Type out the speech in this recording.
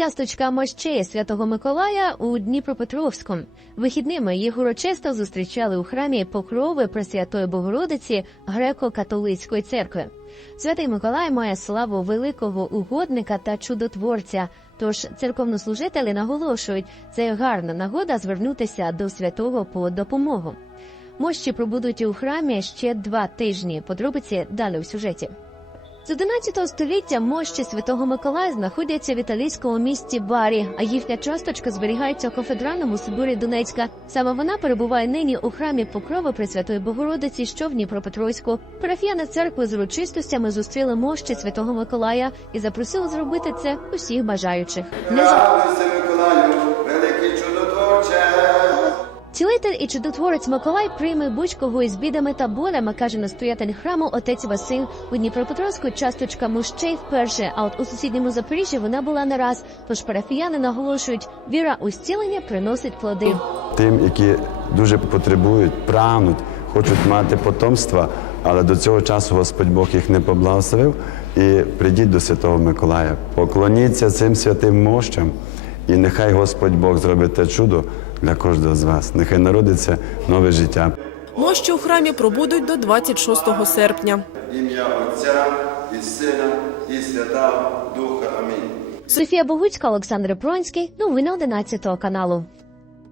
Часточка мощей Святого Миколая у Дніпропетровську. Вихідними їх урочисто зустрічали у храмі Покрови Пресвятої Богородиці греко-католицької церкви. Святий Миколай має славу великого угодника та чудотворця. Тож церковнослужителі наголошують, це гарна нагода звернутися до святого по допомогу. Мощі пробудуть у храмі ще два тижні. Подробиці далі у сюжеті. З 11 століття мощі Святого Миколая знаходяться в італійському місті Барі, а їхня часточка зберігається у кафедральному соборі Донецька. Саме вона перебуває нині у храмі Покрови Пресвятої Богородиці, що в Дніпропетровську. Парафіяни церкви з урочистостями зустріли мощі Святого Миколая і запросили зробити це усіх бажаючих. Не Миколаю. Цілитель і чудотворець Миколай прийме будь-кого із бідами та болями, каже настоятель храму отець Василь. У Дніпропетровську часточка мощей вперше, а от у сусідньому Запоріжжі вона була не раз. Тож парафіяни наголошують, віра у зцілення приносить плоди. тим, які дуже потребують, прагнуть, хочуть мати потомства, але до цього часу Господь Бог їх не поблагословив. І прийдіть до Святого Миколая, поклоніться цим святим мощам, і нехай Господь Бог зробить те чудо для кожного з вас. Нехай народиться нове життя. Мощі у храмі пробудуть до 26 серпня. Ім'я Отця і Сина, і Святого Духа. Амінь. Софія Богуцька, Олександр Пронський. Новини 11 каналу.